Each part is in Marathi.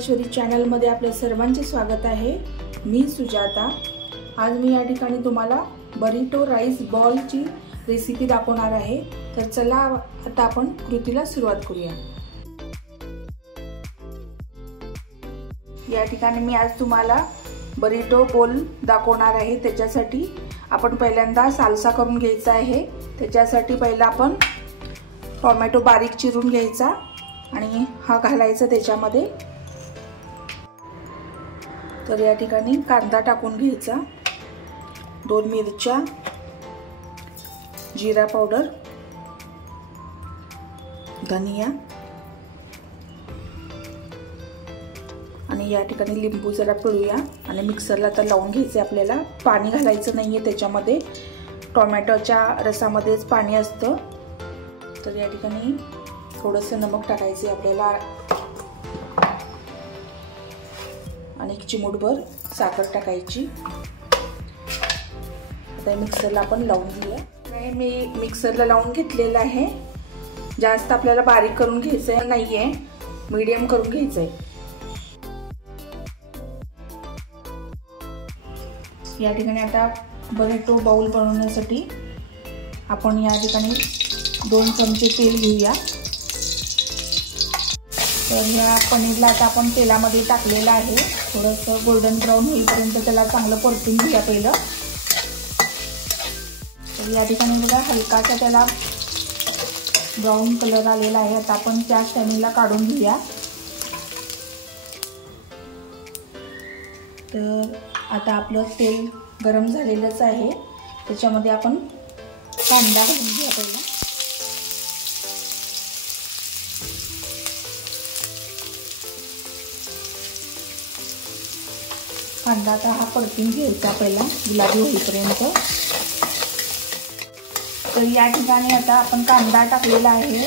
ज्ञानेश्वरी चॅनलमध्ये आपल्या सर्वांचे स्वागत आहे। मी सुजाता। आज मी या ठिकाणी तुम्हाला बरिटो राईस बॉलची रेसिपी दाखवणार आहे। तर चला आता आपण कृतीला सुरुवात करूया। या ठिकाणी मी आज तुम्हाला बरिटो बोल दाखवणार आहे। त्याच्यासाठी आपण पहिल्यांदा साल्सा करून घ्यायचा आहे। त्याच्यासाठी पहिला आपण टोमॅटो बारीक चिरून घ्यायचा आणि हा घालायचा त्याच्यामध्ये। तर या ठिकाणी कांदा टाकून घ्यायचा, 2 मिरच्या, जीरा पावडर, धनिया आणि या ठिकाणी लिंबू जरा पिळूया आणि मिक्सरला तर लावून घ्यायचे। आपल्याला पाणी घालायचं नाहीये त्याच्यामध्ये, टोमॅटोच्या रसामध्येच पाणी असतं। तर या ठिकाणी थोडंसं नमक टाकायचे आपल्याला आणि एक चिमूटभर साखर टाकायची। आता मिक्सरला आपण लावून घेऊया। मी मिक्सरला लावून घेतलेलं आहे। जास्त आपल्याला बारीक करून घ्यायचं नाहीये, मीडियम करून घ्यायचंय। या ठिकाणी आता बरिटो बाउल बनवण्यासाठी आपण या ठिकाणी 2 चमचे तेल घेऊया। तर या पनीरला आता आपण तेलामध्ये टाकलेलं आहे। थोडंसं गोल्डन ब्राउन होईपर्यंत त्याला चांगलं परतून घेऊया पहिलं। तर या ठिकाणी बघा हलकासा त्याला ब्राउन कलर आलेला आहे। आता आपण त्या टायमिंगला काढून घेऊया। तर आता आपलं तेल गरम झालेलंच आहे। त्याच्यामध्ये आपण कांदा घालून घेऊया पहिला। कांदा आता हा परतून घ्यायचा पहिला गुलाबी होईपर्यंत। तर या ठिकाणी आता आपण कांदा टाकलेला आहे,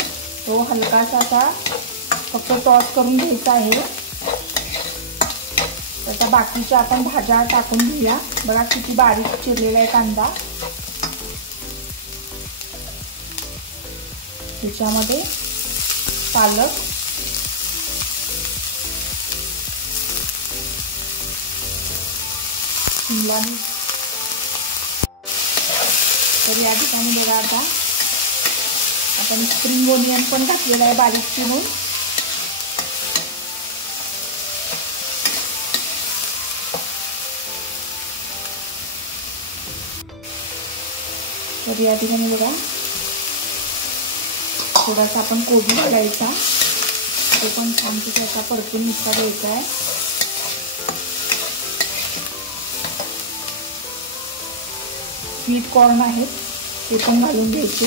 तो हलकासा असा फक्त टॉस करून घ्यायचा आहे। आता बाकीच्या आपण भाज्या टाकून घेऊया। बघा किती बारीक चिरलेला आहे कांदा। त्याच्यामध्ये पालक, शिमला मिर्च। तर या ठिकाणी बघा आता आपण स्प्रिंग ओनियन पण टाकलेला आहे बारीक चिरून। तर या ठिकाणी बघा थोडासा आपण कोबी घालायचा, तो पण छान त्याचा परतून मिक्स द्यायचा आहे। स्वीट कॉर्न आहेत ते पण घालून घ्यायचे।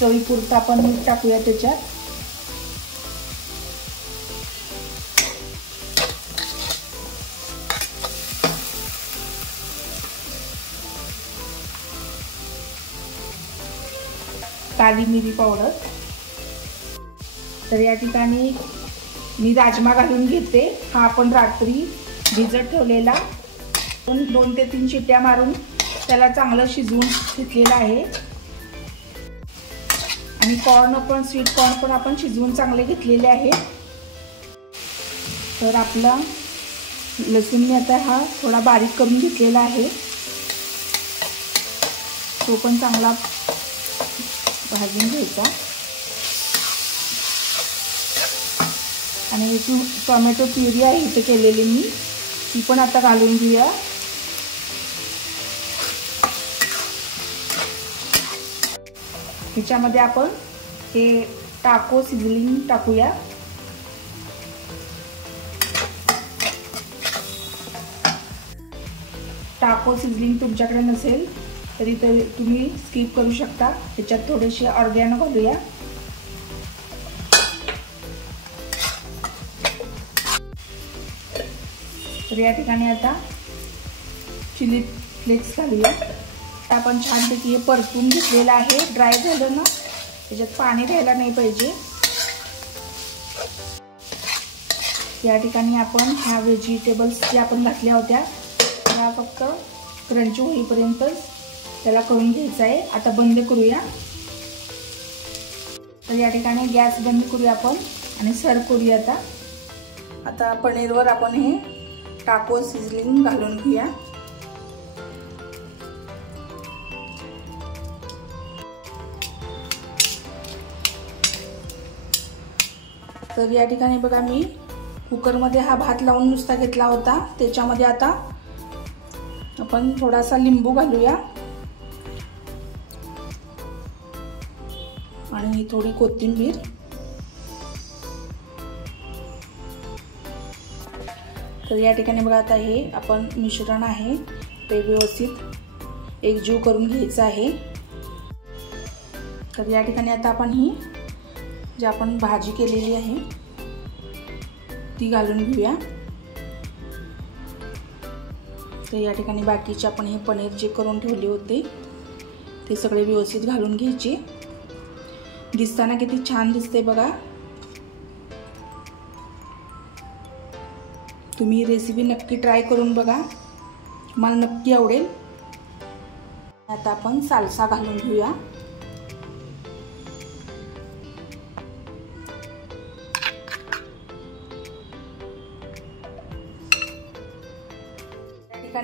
चवीपुरतं आपण मीठ टाकूया त्याच्यात। काली मिरी पावडर। तर या ठिकाणी मी राजमा घालून घेते। हा आपण रात्री भिजत ठेवलेला 2 ते 3 शिट्ट्या मारून त्याला चांगलं शिजवून घेतलेला आहे। आणि कॉर्न पण स्वीट कॉर्न पण आपण शिजवून चांगले घेतलेले आहे। तर आपला लसूण मी आता हा थोडा बारीक करून घेतलेला आहे, तो पण चांगला भाजून घ्यायचा। आणि टोमॅटो प्युरी आहे इथे केलेली मी, ती पण आता घालून घेऊया। ह्याच्यामध्ये आपण हे टाको सिझलिंग टाकूया। टाको सिझलिंग तुमच्याकडे नसेल तरी तुम्ही स्किप करू शकता। ह्याच्यात थोडेसे ऑर्गॅनो घालूया। तर या ठिकाणी आता चिली फ्लेक्स घालूया। आपण छानपैकी हे परतून घेतलेलं आहे। ड्राय झालं ना, त्याच्यात पाणी राहायला नाही पाहिजे। या ठिकाणी आपण ह्या व्हेजिटेबल्स जे आपण घातल्या होत्या त्या फक्त क्रंची होईपर्यंत त्याला करून घ्यायचं आहे। आता बंद करूया। तर या ठिकाणी गॅस बंद करूया आपण आणि सर्व करूया। आता पनीरवर आपण हे टाको सिझलिंग घालून घेऊया। तर या ठिकाणी बघा मी कुकरमध्ये हा भात लावून नुसता घेतला होता, त्याच्यामध्ये आता आपण थोडासा लिंबू घालूया आणि थोडी कोथिंबीर। तर या ठिकाणी बघा आता हे आपण मिश्रण आहे ते व्यवस्थित एकजीव करून घ्यायचं आहे। तर या ठिकाणी आता आपण ही जी आपण भाजी केलेली आहे ती घालून घेऊया। तर या ठिकाणी बाकीचे आपण हे पनीर जे करून ठेवले होते ते सगळे व्यवस्थित घालून घ्यायचे। दिसताना किती छान दिसते बघा। तुम्ही रेसिपी नक्की ट्राय करून बघा, मला नक्की आवडेल। आता आपण साल्सा घालून घेऊया।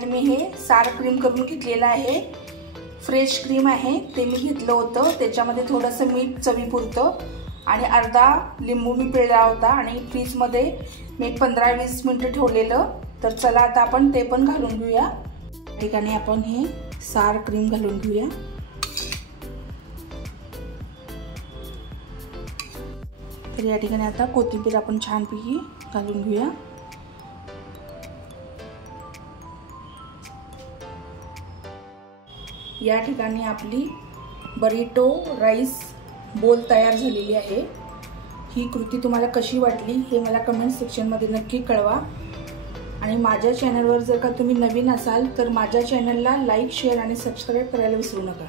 मी हे सार क्रीम करून घेतलेलं आहे, फ्रेश क्रीम आहे ते मी घेतलं होतं। त्याच्यामध्ये थोडंसं मीठ चवीपुरतं आणि अर्धा लिंबू मी पिळला होता आणि फ्रीजमध्ये मी 15-20 मिनिटं ठेवलेलं। तर चला आता आपण ते पण घालून घेऊया। या ठिकाणी आपण हे सार क्रीम घालून घेऊया। तर या ठिकाणी आता कोथिंबीर आपण छानपैकी घालून घेऊया। या ठिकाणी आपली बरिटो राईस बोल तयार झालेली आहे। ही कृती तुम्हाला कशी वाटली हे मला कमेंट सेक्शनमध्ये नक्की कळवा आणि माझ्या चॅनलवर जर का तुम्ही नवीन असाल तर माझ्या चॅनलला लाईक, शेअर आणि सबस्क्राईब करायला विसरू नका।